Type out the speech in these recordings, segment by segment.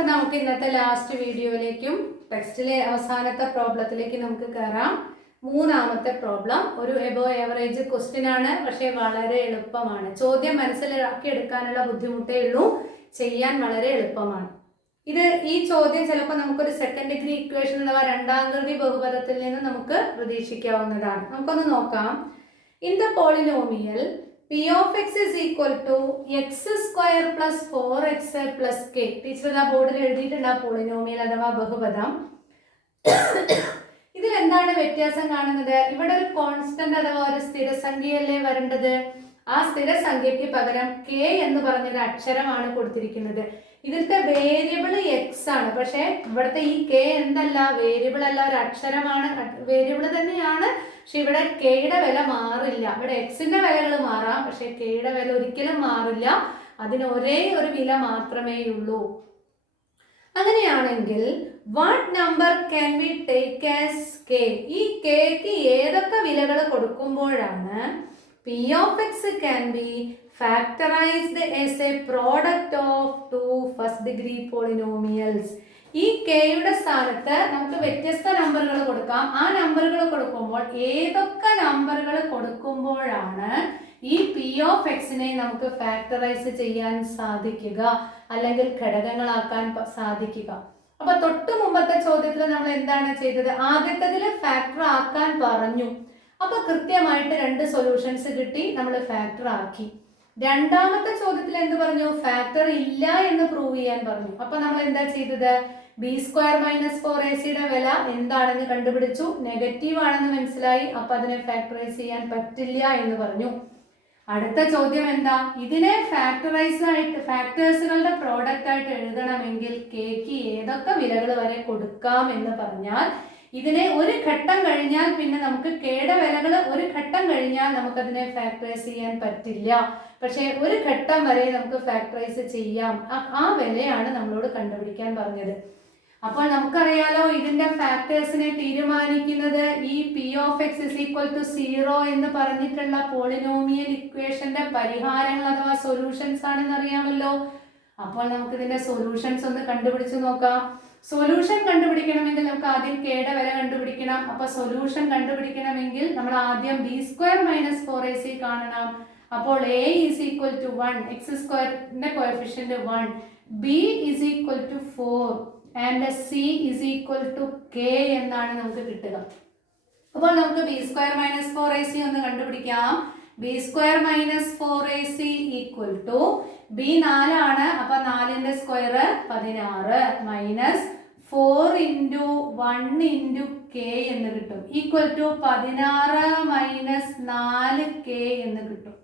അപ്പോൾ നമുക്ക് ഇന്നത്തെ ലാസ്റ്റ് വീഡിയോയിലേക്കും ടെക്സ്റ്റിലെ അവസാനത്തെ പ്രോബ്ലത്തിലേക്ക് നമുക്ക് കയറാം. മൂന്നാമത്തെ പ്രോബ്ലം ഒരു എബോ എവറേജ് ക്വസ്റ്റ്യൻ ആണ്, പക്ഷേ വളരെ എളുപ്പമാണ്. ചോദ്യം മനസ്സിലാക്കി എടുക്കാനുള്ള ബുദ്ധിമുട്ടേ ഉള്ളൂ, ചെയ്യാൻ വളരെ എളുപ്പമാണ്. ഈ ചോദ്യം ചിലപ്പോൾ നമുക്കൊരു സെക്കൻഡ് ഡിഗ്രി ഇക്വേഷൻ അഥവാ രണ്ടാംകൃതി ബഹുപദത്തിൽ നിന്ന് നമുക്ക് പ്രതീക്ഷിക്കാവുന്നതാണ്. നമുക്കൊന്ന് നോക്കാം. In the polynomial P of x is equal to x square plus 4x plus k. Teacher ആ ബോർഡിൽ എഴുതിയിട്ടുണ്ട് ആ പോളിനോമിയൽ അഥവാ ബഹുപദം. ഇതിൽ എന്താണ് വ്യത്യാസം കാണുന്നത്? ഇവിടെ ഒരു കോൺസ്റ്റന്റ് അഥവാ ഒരു സ്ഥിരസംഖ്യയല്ലേ വരേണ്ടത്. ആ സ്ഥിരസംഖ്യയ്ക്ക് പകരം k എന്ന് പറഞ്ഞൊരു അക്ഷരമാണ് കൊടുത്തിരിക്കുന്നത്. ഇതിലത്തെ വേരിയബിൾ x ആണ്, പക്ഷെ ഇവിടുത്തെ ഈ k എന്തല്ല, വേരിയബിൾ അല്ല, ഒരു അക്ഷരമാണ്. വേരിയബിൾ തന്നെയാണ്, പക്ഷെ ഇവിടെ കെയുടെ വില മാറില്ല. ഇവിടെ എക്സിന്റെ വിലകൾ മാറാം, പക്ഷെ കെയുടെ വില ഒരിക്കലും മാറില്ല. അതിന് ഒരേ ഒരു വില മാത്രമേ ഉള്ളൂ. അങ്ങനെയാണെങ്കിൽ what number can we take as K? ഈ കെക്ക് ഏതൊക്കെ വിലകൾ കൊടുക്കുമ്പോഴാണ് P of x can be factorized as a product of two first degree polynomials. ഈ കെയുടെ സ്ഥാനത്ത് നമുക്ക് വ്യത്യസ്ത നമ്പറുകൾ കൊടുക്കാം. ആ നമ്പറുകൾ കൊടുക്കുമ്പോൾ ഏതൊക്കെ നമ്പറുകൾ കൊടുക്കുമ്പോഴാണ് ഈ P of xനെ നമുക്ക് ഫാക്ടറൈസ് ചെയ്യാൻ സാധിക്കുക, അല്ലെങ്കിൽ ഘടകങ്ങളാക്കാൻ സാധിക്കുക. അപ്പൊ തൊട്ട് മുമ്പത്തെ ചോദ്യത്തിൽ നമ്മൾ എന്താണ് ചെയ്തത്? ആദ്യത്തതിൽ ഫാക്ടർ ആക്കാൻ പറഞ്ഞു. അപ്പൊ കൃത്യമായിട്ട് രണ്ട് സൊല്യൂഷൻസ് കിട്ടി, നമ്മൾ ഫാക്ടർ ആക്കി. രണ്ടാമത്തെ ചോദ്യത്തിൽ എന്ത് പറഞ്ഞു? ഫാക്ടർ ഇല്ല എന്ന് പ്രൂവ് ചെയ്യാൻ പറഞ്ഞു. അപ്പൊ നമ്മൾ എന്താ ചെയ്തത്? ബി സ്ക്വയർ മൈനസ് 4ac വില എന്താണെന്ന് കണ്ടുപിടിച്ചു. നെഗറ്റീവ് ആണെന്ന് മനസ്സിലായി. അപ്പൊ അതിനെ ഫാക്ടറൈസ് ചെയ്യാൻ പറ്റില്ല എന്ന് പറഞ്ഞു. അടുത്ത ചോദ്യം എന്താ? ഇതിനെ ഫാക്ടേഴ്സുകളുടെ പ്രോഡക്റ്റ് ആയിട്ട് എഴുതണമെങ്കിൽ കെക്ക് ഏതൊക്കെ വിലകൾ വരെ കൊടുക്കാം എന്ന് പറഞ്ഞാൽ ഇതിനെ ഒരു ഘട്ടം കഴിഞ്ഞാൽ പിന്നെ നമുക്ക് കെയുടെ വിലകൾ ഒരു ഘട്ടം കഴിഞ്ഞാൽ നമുക്കതിനെ ഫാക്ടറൈസ് ചെയ്യാൻ പറ്റില്ല. പക്ഷേ ഒരു ഘട്ടം വരെ നമുക്ക് ഫാക്ടറൈസ് ചെയ്യാം. ആ വിലയാണ് നമ്മളോട് കണ്ടുപിടിക്കാൻ പറഞ്ഞത്. അപ്പോൾ നമുക്കറിയാലോ ഇതിന്റെ ഫാക്ടേഴ്സിനെ തീരുമാനിക്കുന്നത് ഈ P of x is equal to 0 എന്ന് പറഞ്ഞിട്ടുള്ള പോളിനോമിയൽ ഇക്വേഷന്റെ പരിഹാരങ്ങൾ അഥവാ സൊല്യൂഷൻസ് ആണെന്ന് അറിയാമല്ലോ. അപ്പോൾ നമുക്ക് ഇതിന്റെ സൊല്യൂഷൻസ് ഒന്ന് കണ്ടുപിടിച്ച് നോക്കാം. സൊല്യൂഷൻ കണ്ടുപിടിക്കണമെങ്കിൽ നമുക്ക് ആദ്യം കെയുടെ വില കണ്ടുപിടിക്കണം. അപ്പൊ സൊല്യൂഷൻ കണ്ടുപിടിക്കണമെങ്കിൽ നമ്മൾ ആദ്യം ബി സ്ക്വയർ മൈനസ് 4ac കാണണം. അപ്പോൾ a is equal to 1, x സ്ക്വയറിന്റെ coefficient 1, b is equal to 4 and c is equal to k എന്നാണ് നമുക്ക് കിട്ടുക. അപ്പോൾ നമുക്ക് ബി സ്ക്വയർ മൈനസ് 4ac ഒന്ന് കണ്ടുപിടിക്കാം. B square minus 4ac equal to B 4 ആണ്, അപ്പൊ 4ന്റെ square 16 minus 4 into 1 into k എന്ന് കിട്ടും. ഈക്വൽ ടു 16 മൈനസ് 4k എന്ന് കിട്ടും.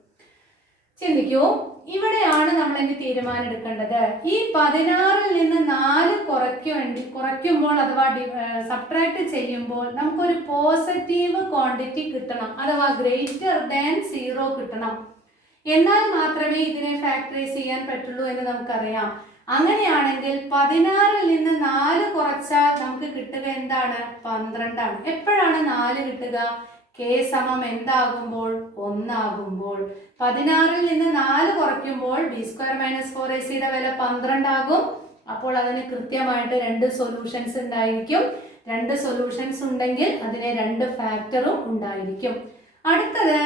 ചിന്തിക്കൂ, ഇവിടെയാണ് നമ്മൾ ഇനി തീരുമാനം എടുക്കേണ്ടത്. ഈ 16ൽ നിന്ന് 4 കുറയ്ക്കുമ്പോൾ അഥവാ സബ്ട്രാക്ട് ചെയ്യുമ്പോൾ നമുക്കൊരു പോസിറ്റീവ് ക്വാണ്ടിറ്റി കിട്ടണം, അഥവാ ഗ്രേറ്റർ ദാൻ 0 കിട്ടണം. എന്നാൽ മാത്രമേ ഇതിനെ ഫാക്ടറൈസ് ചെയ്യാൻ പറ്റുള്ളൂ എന്ന് നമുക്കറിയാം. അങ്ങനെയാണെങ്കിൽ 16ൽ നിന്ന് 4 കുറച്ചാൽ നമുക്ക് കിട്ടുക എന്താണ്? 12 ആണ്. എപ്പോഴാണ് 4 കിട്ടുക? k സമം എന്താകുമ്പോൾ? 1 ആകുമ്പോൾ. 16ൽ നിന്ന് 4 കുറയ്ക്കുമ്പോൾ ബി സ്ക്വയർ മൈനസ് 4ac വില 12 ആകും. അപ്പോൾ അതിന് കൃത്യമായിട്ട് രണ്ട് സൊല്യൂഷൻസ് ഉണ്ടായിരിക്കും. രണ്ട് സൊല്യൂഷൻസ് ഉണ്ടെങ്കിൽ അതിനെ രണ്ട് ഫാക്ടറും ഉണ്ടായിരിക്കും. അടുത്തത്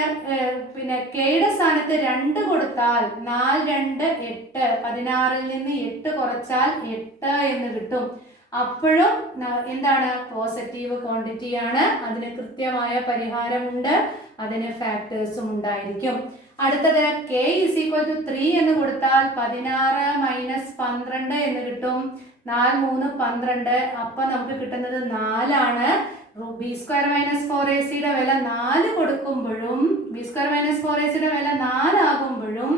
പിന്നെ കെയുടെ സ്ഥാനത്ത് 2 കൊടുത്താൽ 4 2 8, 16ൽ നിന്ന് 8 കുറച്ചാൽ 8 എന്ന് കിട്ടും. അപ്പോഴും എന്താണ്? പോസിറ്റീവ് ക്വാണ്ടിറ്റി ആണ്. അതിന് കൃത്യമായ പരിഹാരമുണ്ട്, അതിന് ഫാക്ടേഴ്സും ഉണ്ടായിരിക്കും. അടുത്തത് k ഈസ് ഈക്വൽ ടു 3 എന്ന് കൊടുത്താൽ 16 മൈനസ് 12 എന്ന് കിട്ടും. 4 3 12, അപ്പൊ നമുക്ക് കിട്ടുന്നത് 4 ആണ്. ബി സ്ക്വയർ മൈനസ് 4ac വില 4 കൊടുക്കുമ്പോഴും ബി സ്ക്വയർ മൈനസ് 4ac വില 4 ആകുമ്പോഴും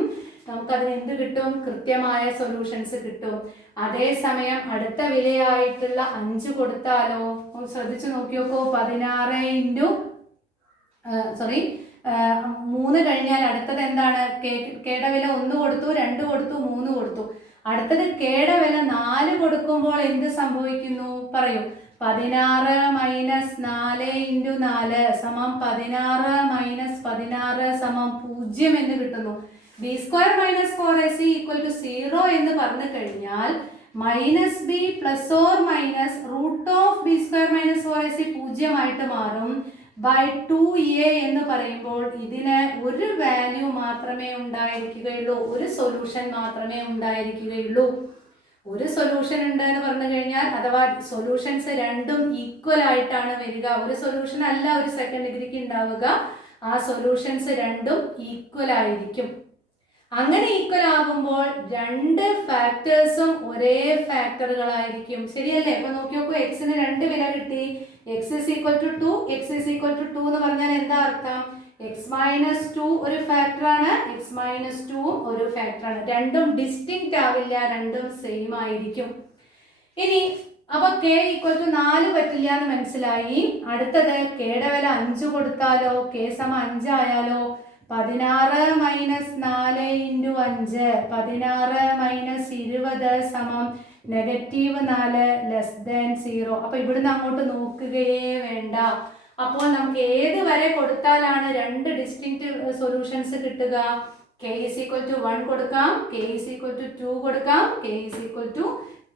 നമുക്കതിന് എന്ത് കിട്ടും? കൃത്യമായ സൊല്യൂഷൻസ് കിട്ടും. അതേസമയം അടുത്ത വിലയായിട്ടുള്ള 5 കൊടുത്താലോ? ഒന്ന് ശ്രദ്ധിച്ചു നോക്കി നോക്കൂ. 16 ഇൻറ്റു 3 കഴിഞ്ഞാൽ അടുത്തത് എന്താണ്? കെയുടെ വില 1 കൊടുത്തു, 2 കൊടുത്തു, 3 കൊടുത്തു. അടുത്തത് കെയുടെ വില 4 കൊടുക്കുമ്പോൾ എന്ത് സംഭവിക്കുന്നു? പറയൂ. 16 മൈനസ് 4 ഇൻറ്റു 4 സമം 16 മൈനസ് 16 സമം 0 എന്ന് കിട്ടുന്നു. B square minus 4ac equal to 0 എന്ന് പറഞ്ഞു കഴിഞ്ഞാൽ minus B plus or minus root of B square minus 4ac 0 ആയിട്ട് മാറും ബൈ 2a എന്ന് പറയുമ്പോൾ ഇതിന് ഒരു വാല്യൂ മാത്രമേ ഉണ്ടായിരിക്കുകയുള്ളൂ, ഒരു സൊല്യൂഷൻ മാത്രമേ ഉണ്ടായിരിക്കുകയുള്ളൂ. ഒരു സൊല്യൂഷൻ ഉണ്ട് എന്ന് പറഞ്ഞു കഴിഞ്ഞാൽ അഥവാ സൊല്യൂഷൻസ് രണ്ടും ഈക്വൽ ആയിട്ടാണ് വരിക. ഒരു സൊല്യൂഷൻ അല്ല ഒരു സെക്കൻഡ് ഡിഗ്രിക്ക് ഉണ്ടാവുക, ആ സൊല്യൂഷൻസ് രണ്ടും ഈക്വൽ ആയിരിക്കും. അങ്ങനെ ഈക്വൽ ആകുമ്പോൾ രണ്ട് ഫാക്ടേഴ്സും ഒരേ ഫാക്ടറുകളായിരിക്കും. ശരിയല്ലേ? അപ്പൊ നോക്കി നോക്കൂ, എക്സിന് 2 വില കിട്ടി. X is equal to 2, X is equal to 2 എന്ന് പറഞ്ഞാൽ എന്താ അർത്ഥം? എക്സ് മൈനസ് 2 ഒരു ഫാക്ടറാണ്, എക്സ് മൈനസ് 2 ഒരു ഫാക്ടറാണ്. രണ്ടും ഡിസ്റ്റിങ്ക്റ്റ് ആവില്ല, രണ്ടും സെയിം ആയിരിക്കും. ഇനി അപ്പൊ k ഈക്വൽ ടു 4 പറ്റില്ല എന്ന് മനസ്സിലായി. അടുത്തത് കെയുടെ വില 5 കൊടുത്താലോ, k സമം 5 ആയാലോ? 16 മൈനസ് 4 ഇൻറ്റു 5, 16 മൈനസ് 20 സമം -4 ലെസ് ദാൻ 0. അപ്പൊ ഇവിടുന്ന് അങ്ങോട്ട് നോക്കുകയേ വേണ്ട. അപ്പോൾ നമുക്ക് ഏത് വരെ കൊടുത്താലാണ് രണ്ട് ഡിസ്റ്റിങ്ക്റ്റ് സൊല്യൂഷൻസ് കിട്ടുക? k is equal to 1 കൊടുക്കാം, k is equal to 2 കൊടുക്കാം, k is equal to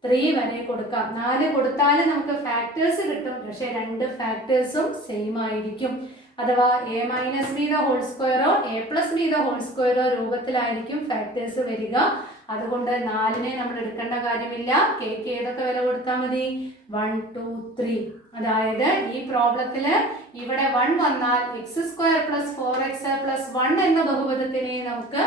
3 വരെ കൊടുക്കാം. 4 കൊടുത്താൽ നമുക്ക് ഫാക്ടേഴ്സ് കിട്ടും, പക്ഷെ രണ്ട് ഫാക്ടേഴ്സും സെയിം ആയിരിക്കും. അഥവാ a minus B the whole സ്ക്വയറോ a plus B the whole സ്ക്വയറോ രൂപത്തിലായിരിക്കും ഫാക്ടേഴ്സ് വരിക. അതുകൊണ്ട് 4നെ നമ്മൾ എടുക്കേണ്ട കാര്യമില്ല. കെക്ക് ഏതൊക്കെ വില കൊടുത്താൽ മതി? 1 2 3. അതായത് ഈ പ്രോബ്ലത്തില് ഇവിടെ 1 വന്നാൽ X square plus 4x plus 1 എന്ന ബഹുപദത്തിനെ നമുക്ക്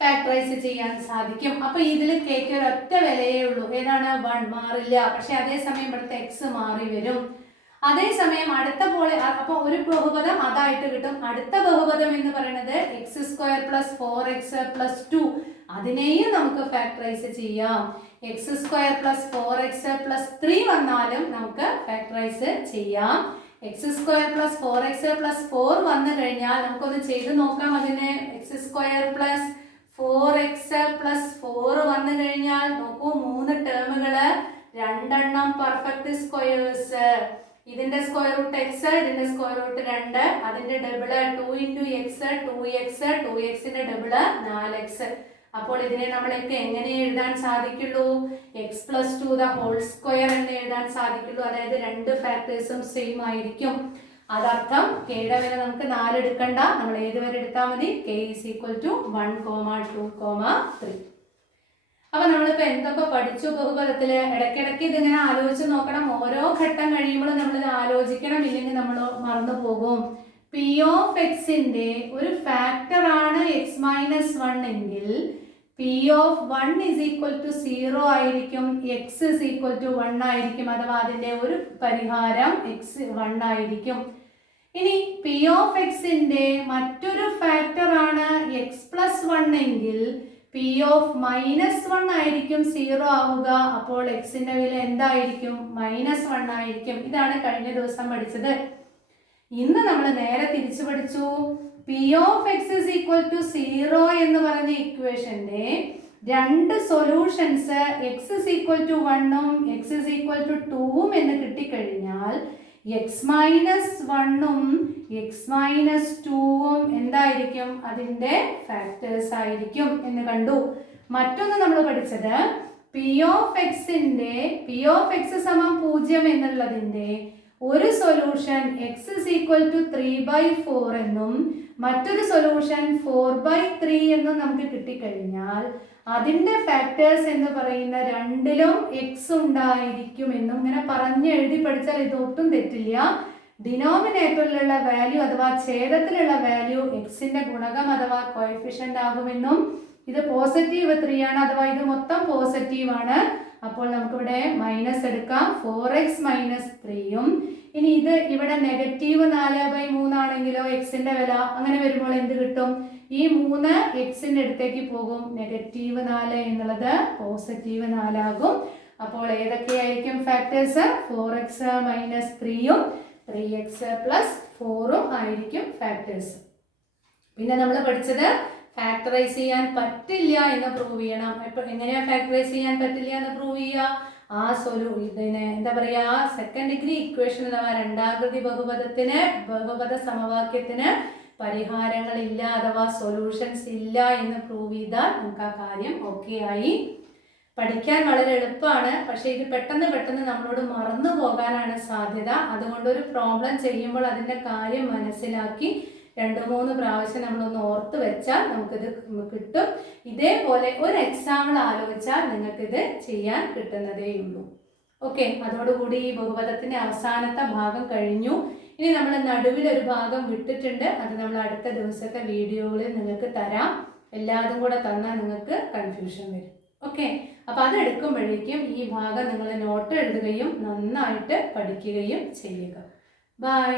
ഫാക്ടറൈസ് ചെയ്യാൻ സാധിക്കും. അപ്പൊ ഇതിൽ കെക്ക് ഒരൊറ്റ വിലയേ ഉള്ളൂ, ഏതാണ്? 1 മാറില്ല. പക്ഷെ അതേസമയം ഇവിടുത്തെ എക്സ് മാറി വരും. അതേസമയം അടുത്ത പോലെ അപ്പൊ ഒരു ബഹുപദം അതായിട്ട് കിട്ടും. അടുത്ത ബഹുപദം എന്ന് പറയുന്നത് X square plus 4x plus 2, അതിനെയും നമുക്ക് ഫാക്ടറൈസ് ചെയ്യാം. X square plus 4x plus 3 വന്നാലും നമുക്ക് ഫാക്ടറൈസ് ചെയ്യാം. X square plus 4x plus 4 വന്നു കഴിഞ്ഞാൽ നമുക്കൊന്ന് ചെയ്ത് നോക്കാം. അതിന് X square plus 4x plus 4 വന്നു കഴിഞ്ഞാൽ നോക്കൂ, 3 ടേമുകള്, 2 പെർഫെക്റ്റ് സ്ക്വയേഴ്സ്. ഇതിന്റെ സ്ക്വയർ റൂട്ട് എക്സ്, ഇതിന്റെ സ്ക്വയർ റൂട്ട് 2, അതിന്റെ ഡബിള് 2 ഇൻറ്റു എക്സ്, 2x, 2xന്റെ ഡബിള് 4x. അപ്പോൾ ഇതിനെ നമ്മൾക്ക് എങ്ങനെ എഴുതാൻ സാധിക്കുള്ളൂ? X plus 2 the whole square എന്ന് എഴുതാൻ സാധിക്കുള്ളൂ. അതായത് രണ്ട് ഫാക്ടേഴ്സും സെയിം ആയിരിക്കും. അതർത്ഥം കെയുടെ വില നമുക്ക് 4 എടുക്കണ്ട, നമ്മൾ ഏത് വരെ എടുത്താൽ മതി? k is equal to 1, 2, 3. അപ്പൊ നമ്മളിപ്പോ എന്തൊക്കെ പഠിച്ചു ബഹുപദത്തില്? ഇടയ്ക്കിടയ്ക്ക് ഇതിങ്ങനെ ആലോചിച്ച് നോക്കണം. ഓരോ ഘട്ടം കഴിയുമ്പോഴും നമ്മളിത് ആലോചിക്കണം, ഇല്ലെങ്കിൽ നമ്മൾ മറന്നു പോകും. പി ഓഫ് എക്സിന്റെ ഒരു ഫാക്ടർ ആണ് എക്സ് മൈനസ് 1 എങ്കിൽ P of 1 is equal to 0 ആയിരിക്കും, എക്സ് ഇസ് ഈക്വൽ ടു 1 ആയിരിക്കും. അഥവാ അതിന്റെ ഒരു പരിഹാരം എക്സ് 1 ആയിരിക്കും. ഇനി പി ഓഫ് എക്സിന്റെ മറ്റൊരു ഫാക്ടർ ആണ് എക്സ് പ്ലസ് 1 എങ്കിൽ പി ഓഫ് മൈനസ് 1 ആയിരിക്കും 0 ആവുക. അപ്പോൾ എക്സിന്റെ വില എന്തായിരിക്കും? -1 ആയിരിക്കും. ഇതാണ് കഴിഞ്ഞ ദിവസം പഠിച്ചത്. ഇന്ന് നമ്മൾ നേരെ തിരിച്ചു പഠിച്ചു. P of x is equal to 0 എന്ന് പറഞ്ഞ ഇക്വേഷന്റെ രണ്ട് solutions x is equal to 1ഉം എക്സ് ഇസ് ഈക്വൽ ടു 2ഉം എന്ന് കിട്ടിക്കഴിഞ്ഞാൽ എക്സ് മൈനസ് 1ഉം എക്സ് മൈനസ് 2ഉം എന്തായിരിക്കും? അതിന്റെ ഫാക്ടേഴ്സ് ആയിരിക്കും എന്ന് കണ്ടു. മറ്റൊന്ന് നമ്മൾ പഠിച്ചത് പി ഓഫ് എക്സിന്റെ പി ഓഫ് എക്സ് സമം 0 എന്നുള്ളതിന്റെ ഒരു solution x is equal to 3/4 എന്നും മറ്റൊരു സൊല്യൂഷൻ 4/3 എന്നും നമുക്ക് കിട്ടിക്കഴിഞ്ഞാൽ അതിന്റെ ഫാക്ടേഴ്സ് എന്ന് പറയുന്ന രണ്ടിലും എക്സ് ഉണ്ടായിരിക്കും എന്നും ഇങ്ങനെ പറഞ്ഞ് എഴുതി പഠിച്ചാൽ ഇതൊട്ടും തെറ്റില്ല. ഡിനോമിനേറ്ററിലുള്ള വാല്യൂ അഥവാ ഛേദത്തിലുള്ള വാല്യൂ എക്സിന്റെ ഗുണകം അഥവാ കോഎഫിഷ്യന്റ് ആകുമെന്നും ഇത് +3 ആണ്, അഥവാ ഇത് മൊത്തം പോസിറ്റീവ് ആണ്. അപ്പോൾ നമുക്കിവിടെ മൈനസ് എടുക്കാം, 4x മൈനസ് 3ഉം. ഇനി ഇത് ഇവിടെ -4/3 ആണെങ്കിലോ എക്സിന്റെ വില അങ്ങനെ വരുമ്പോൾ എന്ത് കിട്ടും? ഈ 3 എക്സിന്റെ അടുത്തേക്ക് പോകും, -4 എന്നുള്ളത് +4 ആകും. അപ്പോൾ ഏതൊക്കെയായിരിക്കും ഫാക്ടേഴ്സ്? 4x മൈനസ് 3ഉം 3x പ്ലസ് 4ഉം ആയിരിക്കും ഫാക്ടേഴ്സ്. പിന്നെ നമ്മൾ പഠിച്ചത് ഫാക്ടറൈസ് ചെയ്യാൻ പറ്റില്ല എന്ന് പ്രൂവ് ചെയ്യണം. ഇപ്പോൾ എങ്ങനെയാ ഫാക്ടറൈസ് ചെയ്യാൻ പറ്റില്ല എന്ന് പ്രൂവ് ചെയ്യുക? ആ ഇതിനെ എന്താ പറയാ, സെക്കൻഡ് ഡിഗ്രി ഇക്വേഷൻ അഥവാ രണ്ടാകൃതി ബഹുപദ സമവാക്യത്തിന് പരിഹാരങ്ങളില്ല അഥവാ സൊല്യൂഷൻസ് ഇല്ല എന്ന് പ്രൂവ് ചെയ്താൽ നമുക്ക് ആ കാര്യം ഓക്കെ ആയി. പഠിക്കാൻ വളരെ എളുപ്പമാണ്, പക്ഷേ ഇത് പെട്ടെന്ന് പെട്ടെന്ന് നമ്മളോട് മറന്നു പോകാനാണ് സാധ്യത. അതുകൊണ്ട് ഒരു പ്രോബ്ലം ചെയ്യുമ്പോൾ അതിൻ്റെ കാര്യം മനസ്സിലാക്കി 2-3 പ്രാവശ്യം നമ്മളൊന്ന് ഓർത്ത് വെച്ചാൽ നമുക്കിത് കിട്ടും. ഇതേപോലെ ഒരു എക്സാമ്പിൾ ആലോചിച്ചാൽ നിങ്ങൾക്കിത് ചെയ്യാൻ കിട്ടുന്നതേ ഉള്ളൂ. ഓക്കെ, അതോടുകൂടി ഈ ബഹുപദത്തിൻ്റെ അവസാനത്തെ ഭാഗം കഴിഞ്ഞു. ഇനി നമ്മൾ നടുവിൽ ഒരു ഭാഗം വിട്ടിട്ടുണ്ട്, അത് നമ്മൾ അടുത്ത ദിവസത്തെ വീഡിയോകളിൽ നിങ്ങൾക്ക് തരാം. എല്ലാതും കൂടെ തന്നാൽ നിങ്ങൾക്ക് കൺഫ്യൂഷൻ വരും. ഓക്കെ, അപ്പോൾ അതെടുക്കുമ്പോഴേക്കും ഈ ഭാഗം നിങ്ങൾ നോട്ട് എഴുതുകയും നന്നായിട്ട് പഠിക്കുകയും ചെയ്യുക. ബൈ.